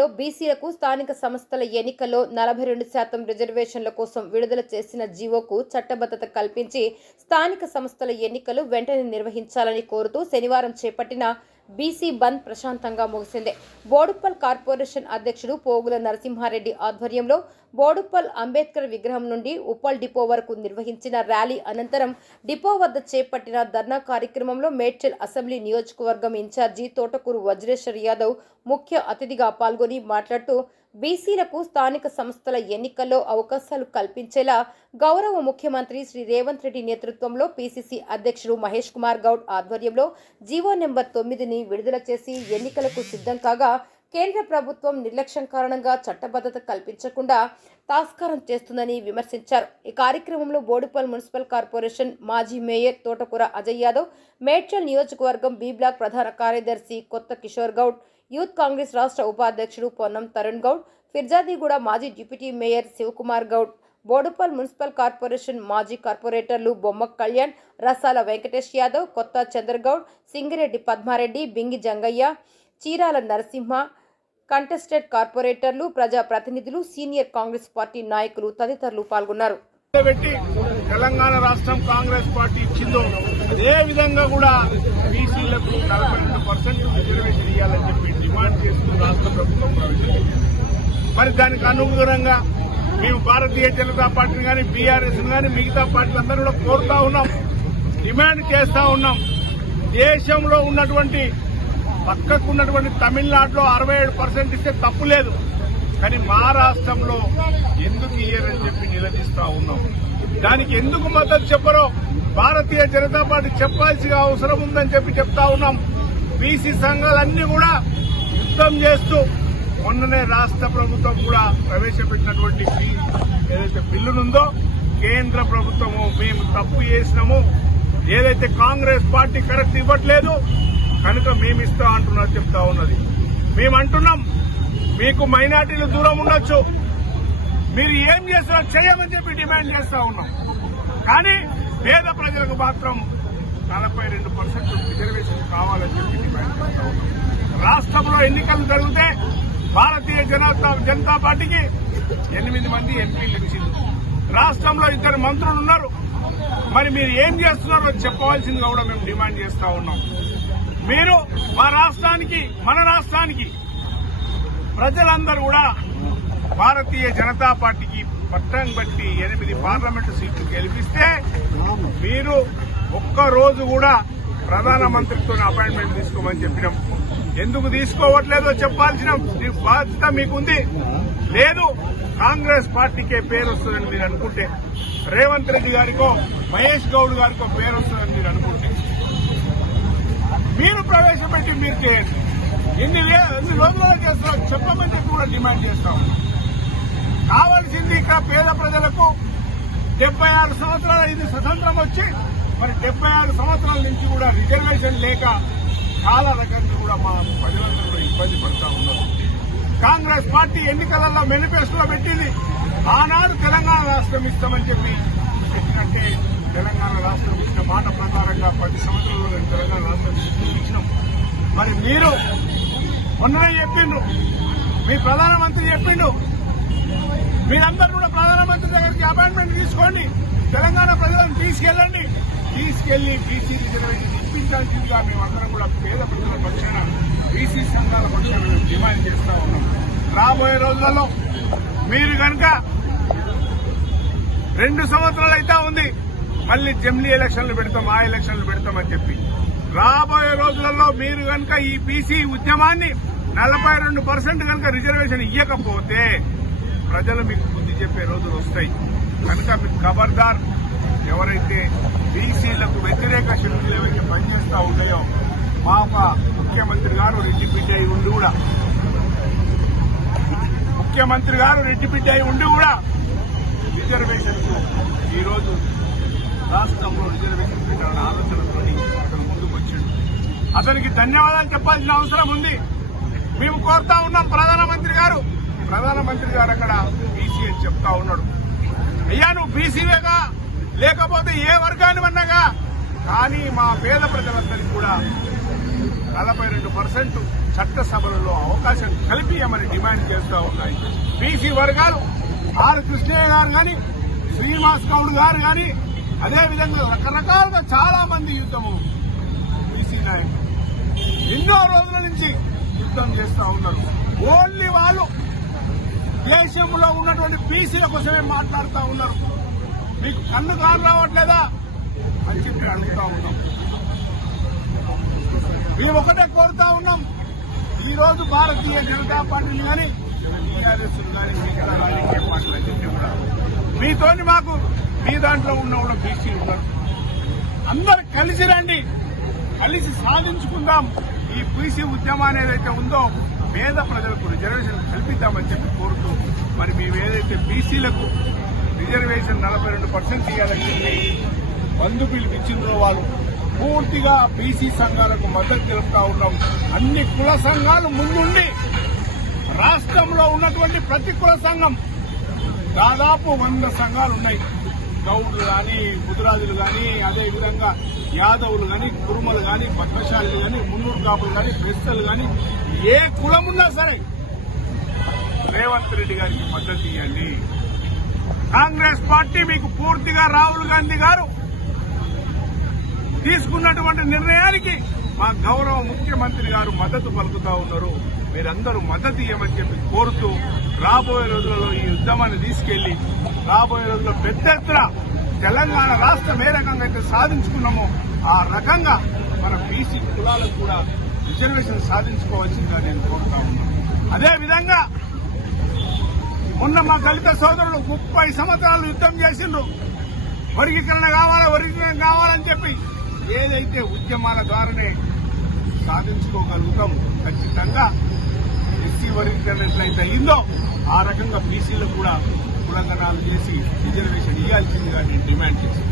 జిల్లాలో బీసీలకు స్థానిక సంస్థల ఎన్నికల్లో నలభై రెండు శాతం రిజర్వేషన్ల కోసం విడుదల చేసిన జీవోకు చట్టబద్ధత కల్పించి స్థానిక సంస్థల ఎన్నికలు వెంటనే నిర్వహించాలని కోరుతూ శనివారం చేపట్టిన బీసీ బంద్ ప్రశాంతంగా ముగిసింది. బోడుప్పల్ కార్పొరేషన్ అధ్యక్షుడు పోగుల నరసింహారెడ్డి ఆధ్వర్యంలో బోడుప్పల్ అంబేద్కర్ విగ్రహం నుండి ఉప్పల్ డిపో వరకు నిర్వహించిన ర్యాలీ అనంతరం డిపో వద్ద చేపట్టిన ధర్నా కార్యక్రమంలో మేడ్చల్ అసెంబ్లీ నియోజకవర్గం ఇన్ఛార్జి తోటకూరు వజ్రేశ్వర్ యాదవ్ ముఖ్య అతిథిగా పాల్గొని మాట్లాడుతూ బీసీలకు స్థానిక సంస్థల ఎన్నికల్లో అవకాశాలు కల్పించేలా గౌరవ ముఖ్యమంత్రి శ్రీ రేవంత్ రెడ్డి నేతృత్వంలో పీసీసీ అధ్యక్షుడు మహేష్ కుమార్ గౌడ్ ఆధ్వర్యంలో జీవో నెంబర్ తొమ్మిదిని విడుదల చేసి ఎన్నికలకు సిద్ధం కాగా కేంద్ర ప్రభుత్వం నిర్లక్ష్యం కారణంగా చట్టబద్ధత కల్పించకుండా తాస్కారం చేస్తుందని విమర్శించారు. ఈ కార్యక్రమంలో బోడుపల్ మున్సిపల్ కార్పొరేషన్ మాజీ మేయర్ తోటకూర అజయ్ యాదవ్ మేడ్చల్ నియోజకవర్గం బి బ్లాక్ ప్రధాన కార్యదర్శి కొత్త కిషోర్ గౌడ్ యూత్ కాంగ్రెస్ రాష్ట్ర ఉపాధ్యక్షుడు పొన్నం తరుణ్ గౌడ్ ఫిర్జాదిగూడ మాజీ deputy mayor Shivakumar Goud Boduppal municipal corporation మాజీ కార్పొరేటర్లు బొమ్మ కళ్యాణ్ రసాల వెంకటేష్ యాదవ్ కొత్త చంద్రగౌడ్ సింగిరెడ్డి పద్మారెడ్డి బింగి జంగయ్య చీరాల నరసింహ కంటెస్టెడ్ కార్పొరేటర్లు ప్రజా ప్రతినిధులు సీనియర్ కాంగ్రెస్ పార్టీ నాయకులు తదితరులు పాల్గొన్నారు. తెలంగాణ రాష్ట్రం కాంగ్రెస్ పార్టీ ఇచ్చిందో అదే విధంగా కూడా బీసీలకు నలభై రెండు పర్సెంట్ రిజర్వేషన్ ఇవ్వాలని చెప్పి డిమాండ్ చేస్తూ రాష్ట్ర ప్రభుత్వం మరి దానికి అనుగుణంగా మేము భారతీయ జనతా పార్టీని కానీ బీఆర్ఎస్ కానీ మిగతా పార్టీలందరూ కూడా కోరుతా ఉన్నాం. డిమాండ్ చేస్తా ఉన్నాం. దేశంలో ఉన్నటువంటి పక్కకు ఉన్నటువంటి తమిళనాడులో అరవై ఏడు పర్సెంట్ ఇస్తే తప్పు లేదు. కానీ మా రాష్ట్రంలో ఎందుకు ఇయ్యరని చెప్పి నిలదీస్తా ఉన్నాం. దానికి ఎందుకు మద్దతు చెప్పరో భారతీయ జనతా పార్టీ చెప్పాల్సిన అవసరం ఉందని చెప్పి చెప్తా ఉన్నాం. బీసీ సంఘాలన్నీ కూడా వ్యక్తం చేస్తూ మొన్ననే రాష్ట్ర ప్రభుత్వం కూడా ప్రవేశపెట్టినటువంటి ఏదైతే బిల్లునుందో కేంద్ర ప్రభుత్వము మేము తప్పు చేసినాము. ఏదైతే కాంగ్రెస్ పార్టీ కరెక్ట్ ఇవ్వట్లేదు కనుక మేము ఇస్తా అంటున్నారు చెప్తా ఉన్నది. మేము అంటున్నాం మీకు మైనార్టీలు దూరం ఉండొచ్చు. మీరు ఏం చేసినా చేయమని చెప్పి డిమాండ్ చేస్తా ఉన్నాం. కానీ పేద ప్రజలకు మాత్రం నలభై రెండు పర్సెంట్ రిజర్వేషన్ కావాలని చెప్పి డిమాండ్ చేస్తా రాష్ట్రంలో ఎన్నికలు జరిగితే భారతీయ జనతా జనతా పార్టీకి ఎనిమిది మంది ఎంపీలు ఇచ్చింది రాష్ట్రంలో ఇద్దరు మంత్రులు ఉన్నారు. మరి మీరు ఏం చేస్తున్నారో చెప్పవలసింది కూడా మేము డిమాండ్ చేస్తా ఉన్నాం. మీరు మా రాష్ట్రానికి మన రాష్ట్రానికి ప్రజలందరూ కూడా భారతీయ జనతా పార్టీకి పట్టం బట్టి ఎనిమిది పార్లమెంటు సీట్లు గెలిపిస్తే మీరు ఒక్క రోజు కూడా ప్రధానమంత్రితో అపాయింట్మెంట్ తీసుకోమని చెప్పినాం. ఎందుకు తీసుకోవట్లేదో చెప్పాల్సిన బాధ్యత మీకుంది. లేదు కాంగ్రెస్ పార్టీకే పేరు వస్తుందని మీరు అనుకుంటే రేవంత్ రెడ్డి గారికో మహేష్ గౌడ్ గారికో పేరు వస్తుందని మీరు అనుకుంటే మీరు ప్రవేశపెట్టి మీరు చేయండి. ఎన్ని వే- ఎన్ని రోజులలో చెప్పమని చెప్పి కూడా డిమాండ్ చేస్తాం. కావాల్సింది ఇక్కడ డెబ్బై ఆరు సంవత్సరాల ఇది స్వతంత్రం వచ్చి మరి డెబ్బై ఆరు సంవత్సరాల నుంచి కూడా రిజర్వేషన్ లేక చాలా రకంగా కూడా మా ప్రజలందరూ కూడా ఇబ్బంది పడతా ఉన్నారు. కాంగ్రెస్ పార్టీ ఎన్నికలలో మేనిఫెస్టోలో పెట్టింది ఆనాడు తెలంగాణ రాష్ట్రం ఇస్తామని చెప్పి. ఎందుకంటే తెలంగాణ రాష్ట్రం ఇచ్చిన మాట ప్రకారంగా పది సంవత్సరాల్లో తెలంగాణ రాష్ట్రం ఇచ్చినాం మరి మీరు మొన్ననే చెప్పిండ్రు మీ ప్రధానమంత్రి చెప్పిండు మీరందరూ కూడా ప్రధానమంత్రి దగ్గరికి అపాయింట్మెంట్ తీసుకోండి. తెలంగాణ ప్రజలను తీసుకెళ్ళండి. తీసుకెళ్ళి బీసీ రిజర్వేషన్ ఇప్పించాల్సిందిగా మేమందరం కూడా పేద ప్రజల పక్షాన బీసీ సంఘాల పక్షాన మేము డిమాండ్ చేస్తా ఉన్నాం. రాబోయే రోజులలో మీరు కనుక రెండు సంవత్సరాలు అయితే ఉంది మళ్ళీ జమ్లీ ఎలక్షన్లు పెడతాం ఆ ఎలక్షన్లు పెడతామని చెప్పి. రాబోయే రోజులలో మీరు కనుక ఈ బీసీ ఉద్యమాన్ని నలభై రెండు పర్సెంట్ కనుక రిజర్వేషన్ ఇవ్వకపోతే ప్రజలు మీకు బుద్ధి చెప్పే రోజులు వస్తాయి. కనుక మీకు ఖబర్దార్ ఎవరైతే బీసీలకు వ్యతిరేక శక్తులు ఏవైతే పనిచేస్తూ ఉన్నాయో మా ముఖ్యమంత్రి గారు రెడ్డి బిడ్డ అయి ఉండి కూడా. ముఖ్యమంత్రి గారు రెడ్డి బిడ్డ అయి ఉండి కూడా రిజర్వేషన్ ఈరోజు రాష్ట్రంలో రిజర్వేషన్ పెట్టాలన్న ఆలోచనతో అతను ముందుకు వచ్చాడు. అతనికి ధన్యవాదాలు చెప్పాల్సిన అవసరం ఉంది. మేము కోరుతా ఉన్నాం ప్రధానమంత్రి గారు. ప్రధానమంత్రి గారు అక్కడ బీసీ అని చెప్తా ఉన్నాడు. అయ్యా నువ్వు బీసీవేగా లేకపోతే ఏ వర్గాన్ని అన్నగా? కానీ మా పేద ప్రజలందరికీ కూడా నలభై రెండు పర్సెంట్ చట్టసభలలో అవకాశం కల్పియమని డిమాండ్ చేస్తూ ఉన్నాయి. బీసీ వర్గాలు ఆర్ కృష్ణయ్య గారు కానీ శ్రీనివాస్ గౌడ్ గారు కానీ అదేవిధంగా రకరకాలుగా చాలా మంది యుద్ధము బీసీ నాయకులు. ఎన్నో రోజుల నుంచి యుద్ధం చేస్తూ ఉన్నారు. ఓన్లీ వాళ్ళు దేశంలో ఉన్నటువంటి బీసీల కోసమే మాట్లాడుతూ ఉన్నారు. మీకు కన్ను కారు రావట్లేదా? అని చెప్పి అడుగుతా ఉన్నాం. మేము ఒకటే కోరుతా ఉన్నాం. ఈ రోజు భారతీయ జనతా పార్టీని కానీ టీఆర్ఎస్ కానీ మిగతా రాజకీయ పార్టీలు అన్నింటినీ కూడా మీతోని మాకు మీ దాంట్లో ఉన్న కూడా బీసీలు ఉన్నారు. అందరు కలిసి రండి. కలిసి సాధించుకుందాం. ఈ బీసీ ఉద్యమం ఏదైతే ఉందో పేద ప్రజలకు రిజర్వేషన్ కల్పిద్దామని చెప్పి కోరుతూ మరి మేము ఏదైతే బీసీలకు రిజర్వేషన్ నలభై రెండు పర్సెంట్ ఇవ్వాలని చెప్పి బంధు పిలిపించిందో వాళ్ళు పూర్తిగా బీసీ సంఘాలకు మద్దతు తెలుపుతా ఉన్నాం. అన్ని కుల సంఘాలు ముందుండి రాష్ట్రంలో ఉన్నటువంటి ప్రతి కుల సంఘం దాదాపు వంద సంఘాలు ఉన్నాయి. గౌడ్లు గాని గుజరాజులు గాని అదేవిధంగా యాదవులు గాని కురుమలు గాని పద్మశాలులు గాని మున్నూరు కాపులు గాని క్రిస్తలు గాని ఏ కులమున్నా సరే రేవంత్ రెడ్డి గారికి మద్దతు ఇవ్వండి. కాంగ్రెస్ పార్టీ మీకు పూర్తిగా రాహుల్ గాంధీ గారు తీసుకున్నటువంటి నిర్ణయానికి మా గౌరవ ముఖ్యమంత్రి గారు మద్దతు పలుకుతా ఉన్నారు. మీరందరూ మద్దతు ఇవ్వమని చెప్పి కోరుతూ రాబోయే రోజులలో ఈ ఉద్యమాన్ని తీసుకెళ్ళి రాబోయే రోజుల్లో పెద్ద ఎత్తున తెలంగాణ రాష్ట్రం ఏ రకంగా అయితే సాధించుకున్నామో ఆ రకంగా మన బీసీ కులాలకు కూడా రిజర్వేషన్ సాధించుకోవాల్సిందిగా నేను కోరుతా ఉన్నాను. అదేవిధంగా మొన్న మా దళిత సోదరులు ముప్పై సంవత్సరాలు యుద్దం చేసిండ్రు. వర్గీకరణ కావాలి వర్గీకరణ కావాలని చెప్పి ఏదైతే ఉద్యమాల ద్వారానే సాధించుకోగలుగుతాం ఖచ్చితంగా ఎస్సీ వర్గీకరణ ఎట్లయితే అయిందో ఆ రకంగా బీసీలకు కూడా కులగణాలు చేసి రిజర్వేషన్ ఇవ్వాల్సిందిగా నేను డిమాండ్ చేశాను